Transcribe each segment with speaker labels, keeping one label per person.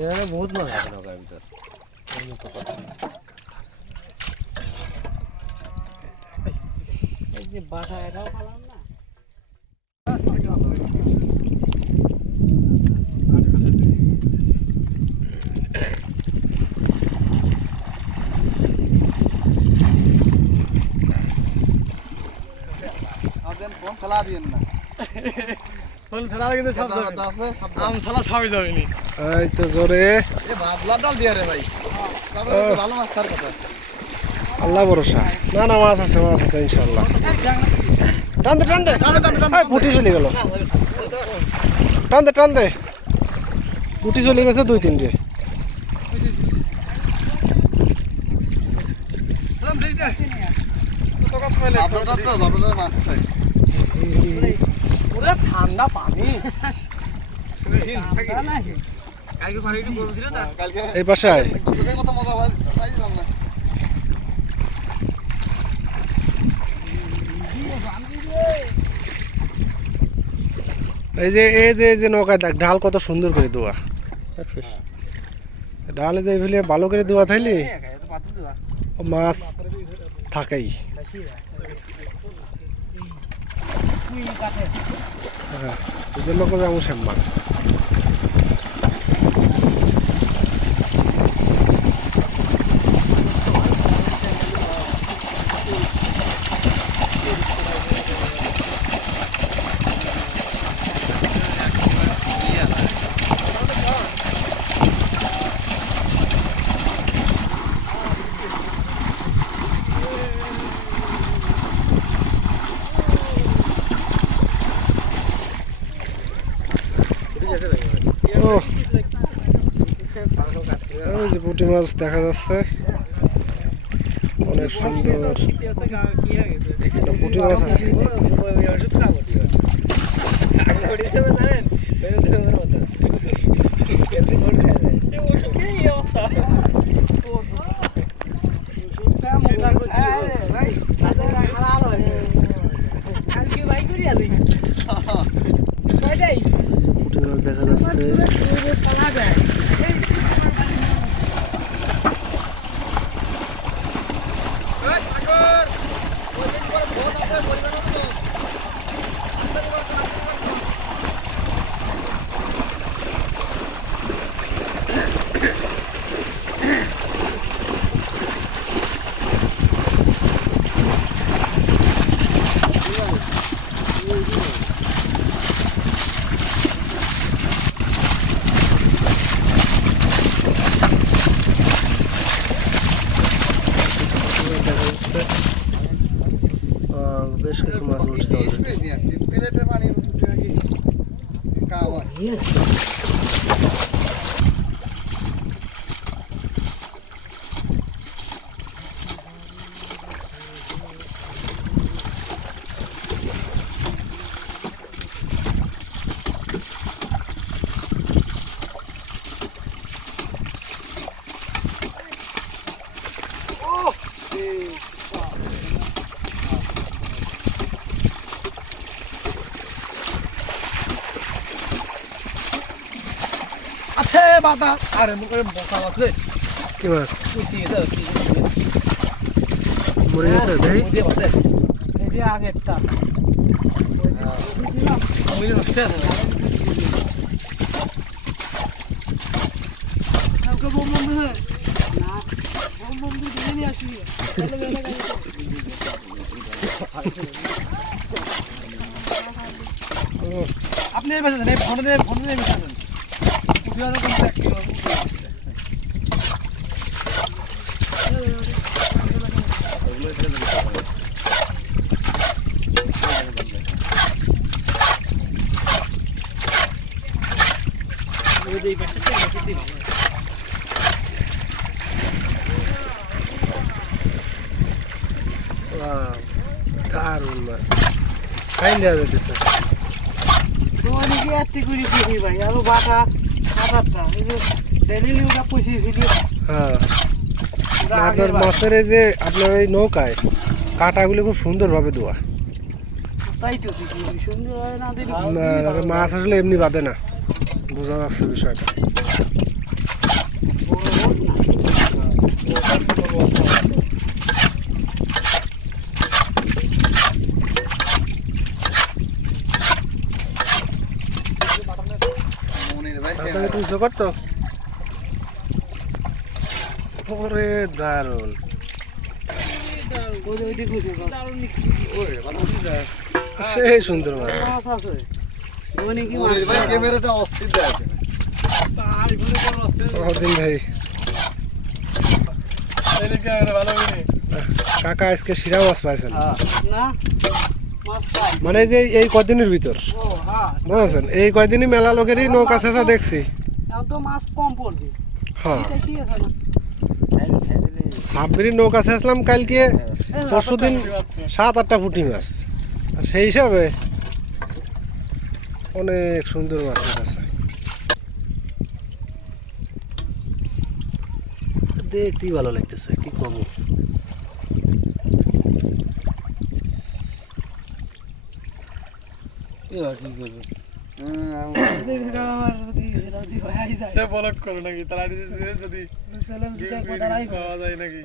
Speaker 1: এখানে বহুত মাছ আছে নৌকার ভিতর। এই যে বাটা এটাও পালাম না।
Speaker 2: ফোন ফেলা দিয়েন না।
Speaker 3: এই তো জোরে। আল্লাহ ভরসা। না না মাছ আছে মাছ আছে ইনশাল্লাহ টানতে টানতে পুটি চলে গেল। টানতে টানতে পুটি চলে গেছে দুই তিনটে।
Speaker 2: ভাবলাটা তো মাছ খাই
Speaker 4: পুরো ঠান্ডা পানি।
Speaker 3: এই পাশে
Speaker 2: কত মজা পাইছিলাম না।
Speaker 3: এই যে এই যে এই যে নৌকায় দেখ ঢাল কত সুন্দর করে দোয়া দেখছিস? ঢালে যে ফেলে ভালো করে দোয়া থাইলে মাছ থাকেই। হ্যাঁ এই জন্য করে আমি শ্যাম্বার ও ওই যে পুঁটি মাছ দেখা যাচ্ছে। অনেক সুন্দর। পুঁটি মাছ আছে। পুঁটি দেখা যাচ্ছে আহ, বেশ কিছু মাছ উঠছে already।
Speaker 2: প্লেটে পানি কাম
Speaker 4: আছে বাটা আরে মুখে বসা আছে
Speaker 3: কি মাছ
Speaker 4: কুসি গেছে কি
Speaker 3: মরে গেছে দেখ
Speaker 4: দিয়ে বসে এই যে আগেরটা ওই যে নষ্ট আছে আমাকে বোম বন্ধ হয়ে না বোম বন্ধ দিয়ে নিয়ে আসি আপনি এই বাজেন এই ফোনে দিয়ে ফোনে দিয়ে বাজেন উঠিয়ে কোন এক কিলো
Speaker 3: Wow, দারুণ মাছ। খাই দেওয়া যেতেছে
Speaker 4: তোমাকে এত করে ভাই আরও বাটা
Speaker 3: হ্যাঁ। আপনার
Speaker 4: বার।
Speaker 3: মাছের যে আপনার এই নৌকায় কাঁটাগুলি খুব সুন্দরভাবে দোয়া
Speaker 4: হয়
Speaker 3: মাছ আসলে এমনি বাদে না। বোঝা যাচ্ছে বিষয়টা
Speaker 4: বড় হোক না
Speaker 3: একটু উঁচু করতো ওরে
Speaker 4: খুঁজে
Speaker 3: সেই সুন্দর মাছ।
Speaker 2: ভাই
Speaker 3: কাকা আজকে শিরা মাছ পাইছেন।
Speaker 4: না?
Speaker 3: মানে যে এই কদিনের ভিতর? বুঝেছেন? এই কয়দিনই মেলা লোকেরই নৌকা চেঁচা দেখছি। হ্যাঁ। সাবমেরি নৌকা ছেঁচলাম কালকে পরশু দিন সাত আটটা পুঁটি মাছ। আর সেই হিসাবে অনেক সুন্দর মাছ আছে। দেখতেই ভালো লাগতেছে, কি কম
Speaker 5: সে বলক করো নাকি তারা যদি পাওয়া যায় নাকি।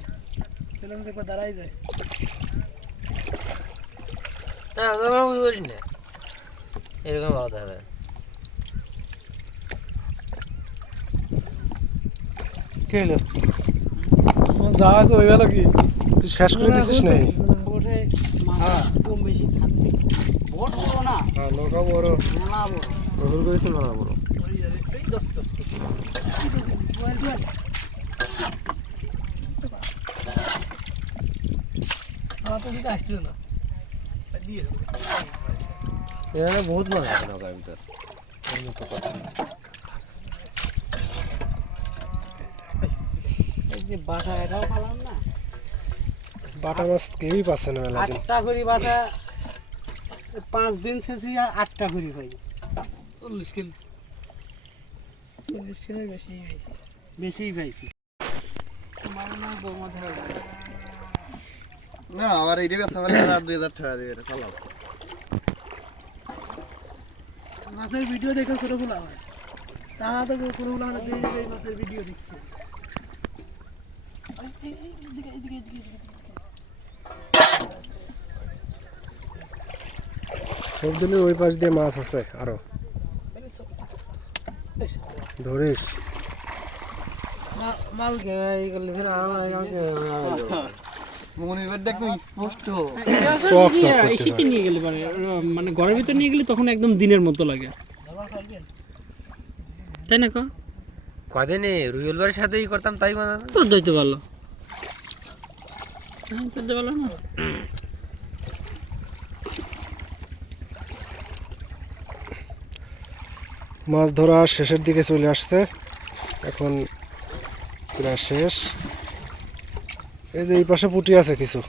Speaker 1: না আমরা বুঝতে পারিস না। এরকম ভালো দেখা যায়।
Speaker 3: কে হলো
Speaker 5: জাহাজ হয়ে গেল কি?
Speaker 3: তুই শেষ করে দিছিস নাই
Speaker 4: কম বেশি থাকবে। বড় বড় না।
Speaker 5: নৌকা বড়।
Speaker 4: মেলা বড়।
Speaker 1: রসুন করেছি ভালো বড়। এখানে বহুত মাছ আছে নৌকার ভিতর।
Speaker 4: এই যে বাটা এটাও খালাম না।
Speaker 3: বাটা মাছ কেউই পাচ্ছে না মেলা দিন
Speaker 4: বাটা পাঁচ দিন শেষে আটটা করে পাই
Speaker 5: চল্লিশ কিলো
Speaker 4: চল্লিশ কিলো বেশি হয়েছে। বেশিই পাইছি
Speaker 2: না আবার এইটা বেচা ফেলে আর দুই হাজার টাকা দিবে চালাও
Speaker 4: মাছের ভিডিও দেখে ছোটগুলো হয়। তারা তো কোনোগুলো হয় দিয়ে দেবে মাছের ভিডিও দেখছে।
Speaker 3: সব দিনের ওই পাশ দিয়ে মাছ আছে আরও। ধরিস।
Speaker 5: মানে ঘরের ভিতর নিয়ে গেলে তখন একদম দিনের মতো লাগে। তাই না
Speaker 1: কদিনে? রুয়েল বাড়ির সাথেই করতাম তাই মানে
Speaker 5: তোর দইতে পারল না?
Speaker 3: মাছ ধরা শেষের দিকে চলে আসছে। এখন প্রায় শেষ। এই যে এই পাশে পুটি আছে কিছু।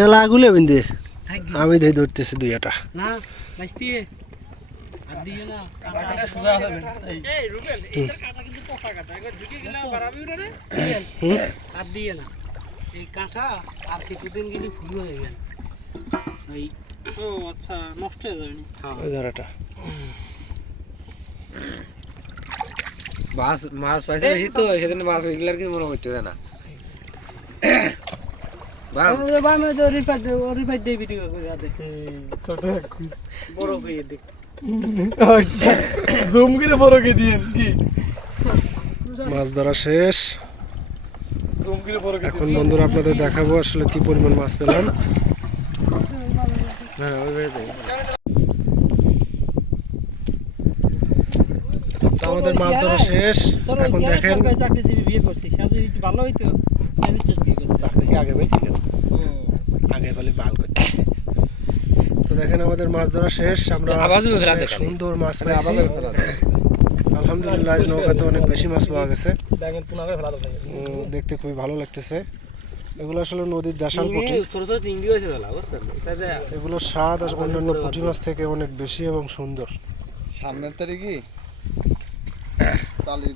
Speaker 3: মেলা আগুলে বিন্দে। আমি ধরে ধরতেছি দুই একটা
Speaker 4: না বাঁচতি আর দিও না এই কাটা আর কিছুদিন গেলে ফুল হয়ে গেল। এই
Speaker 5: ও আচ্ছা নষ্ট হয়ে যাবে
Speaker 3: ওই ধরাটা।
Speaker 1: মাছ মাছ পাইছে বেশি তো সেদিন মাছ ওইগুলার কি মনে করতে না
Speaker 3: ধরা শেষ। এখন বন্ধুরা আপনাদের দেখাবো আসলে কি পরিমাণ মাছ পেলাম।
Speaker 1: ওই
Speaker 3: আমাদের মাছ ধরা শেষ। এখন দেখেন।
Speaker 5: চাকরিজীবী বিয়ে করছি সাথে একটু ভালো হইতো আমি তো বিয়ে করছি।
Speaker 1: চাকরি আগে
Speaker 3: বলে বাল করতে। তো দেখেন আমাদের মাছ ধরা শেষ। আমরা। সুন্দর মাছ পাইছি। আলহামদুলিল্লাহ নৌকাতে অনেক বেশি মাছ পাওয়া গেছে। দেখতে খুবই ভালো লাগতেছে। এগুলো আসলে নদীর দেশাল পুঁটি।
Speaker 1: ছোট ছোট চিংড়ি হয়েছে বেলা বুঝছেন?
Speaker 3: এগুলো স্বাদ আর অন্যান্য পুঁটি মাছ থেকে অনেক বেশি এবং সুন্দর।
Speaker 2: সামনের তারিখে তালির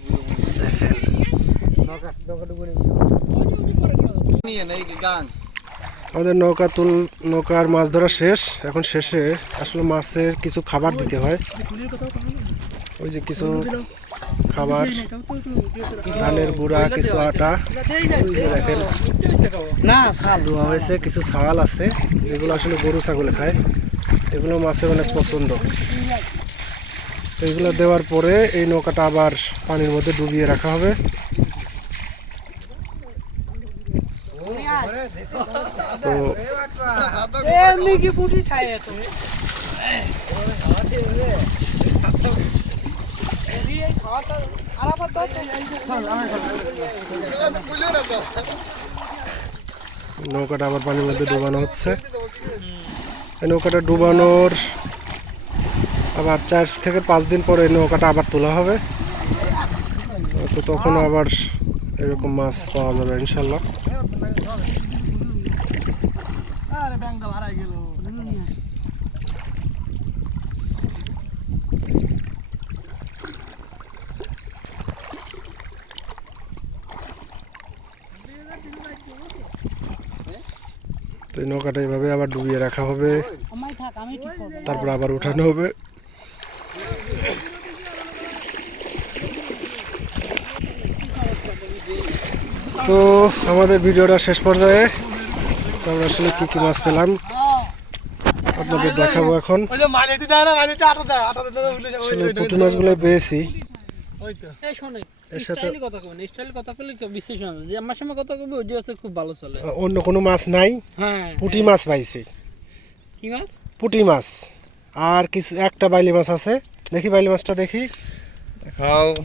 Speaker 3: আমাদের নৌকা তুল নৌকার মাছ ধরা শেষ। এখন শেষে আসলে মাছের কিছু খাবার দিতে হয়। ওই যে কিছু খাবার ধানের গুঁড়া কিছু আটা। দেখেন
Speaker 4: শাল
Speaker 3: হয়েছে কিছু ছাল আছে যেগুলো আসলে গরু ছাগল খায়। এগুলো মাছের অনেক পছন্দ। এগুলো দেওয়ার পরে এই নৌকাটা আবার পানির মধ্যে ডুবিয়ে রাখা হবে। তো
Speaker 4: এমনি কি খায় তো
Speaker 3: নৌকাটা আবার পানির মধ্যে ডুবানো হচ্ছে। এই নৌকাটা ডুবানোর আবার চার থেকে পাঁচ দিন পরে নৌকাটা আবার তোলা হবে। তো তখন আবার এরকম মাছ পাওয়া যাবে ইনশাল্লাহ
Speaker 5: আরে ব্যাংকটা হারাই গেল
Speaker 3: তো এই নৌকাটা এভাবে আবার ডুবিয়ে রাখা হবে।
Speaker 4: আমায় থাক আমি ঠিক করব।
Speaker 3: তারপর আবার উঠানো হবে। তো আমাদের ভিডিওটা শেষ পর্যায়ে। তো আমরা আসলে কি কি মাছ পেলাম আপনাদের দেখাবো এখন।
Speaker 5: ওই যে মানিতে দেয় না মানিতে আটা দেয় আটা দিতে ভুলে যাব
Speaker 3: আসলে পুঁটি মাছগুলো পেয়েছি।
Speaker 5: ওই তো।
Speaker 4: এই শোনে
Speaker 3: এর সাথে
Speaker 4: কথা কবেন স্টাইল কথা বলে বিশ্লেষণ যে আমার সময় কথা কবে ওই আছে খুব ভালো চলে।
Speaker 3: অন্য কোনো মাছ নাই।
Speaker 4: হ্যাঁ
Speaker 3: পুঁটি মাছ পাইছি।
Speaker 4: কি মাছ?
Speaker 3: পুঁটি মাছ। আর কিছু একটা বাইলি মাছ আছে। দেখি বাইলি মাছটা দেখি।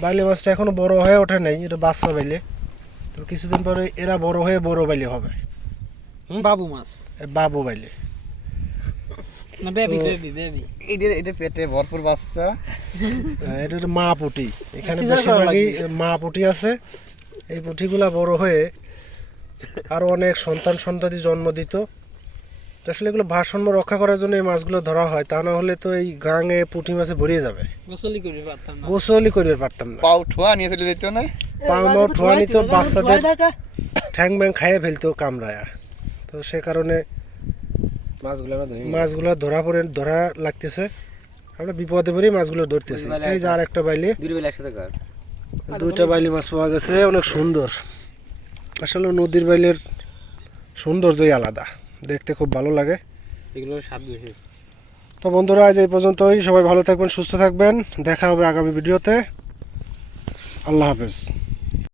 Speaker 3: বাইলি মাছটা এখনও বড় হয়ে ওঠে নাই এটা বাচ্চা বাইলে। তো কিছুদিন পরে এরা বড় হয়ে বড় বাইলে হবে।
Speaker 4: বাবু মাছ।
Speaker 3: বাবু বাইলে।
Speaker 4: না বেবি
Speaker 3: তো-
Speaker 4: বেবি বেবি।
Speaker 2: এটা এটা পেটে ভরপুর বাচ্চা।
Speaker 3: এটা হচ্ছে মা পুঁটি। এখানে বেশিরভাগই মা পুঁটি আছে। এই পুঁটিগুলা বড় হয়ে আরও অনেক সন্তান সন্ততি জন্ম দিত। তো আসলে এগুলো ভারসাম্য রক্ষা করার জন্য এই মাছগুলো ধরা হয়। তা না হলে তো এই গাঙে পুঁটি মাছে ভরিয়ে যাবে।
Speaker 4: গোসলি পারতাম না।
Speaker 3: করবে পারতাম না।
Speaker 2: পাউ ঠোয়া নিয়ে চলে যেত না?
Speaker 3: পাও মাও ঠোয়ানি তো বাচ্চাদের ঠ্যাং ব্যাং খাইয়ে ফেলতো কামড়ায়া। তো সে কারণে
Speaker 1: মাছগুলো ধরি
Speaker 3: পড়ে ধরা লাগতেছে। আমরা বিপদে পড়েই মাছগুলো ধরতেছি। এই যে আর একটা বাইলে। দুইটা বাইলি মাছ পাওয়া গেছে অনেক সুন্দর। আসলে নদীর বাইলের সৌন্দর্যই আলাদা। দেখতে খুব ভালো লাগে।
Speaker 1: এগুলো স্বাদ বেশি
Speaker 3: তো বন্ধুরা আজ এই পর্যন্তই। সবাই ভালো থাকবেন সুস্থ থাকবেন। দেখা হবে আগামী ভিডিওতে। আল্লাহ হাফেজ।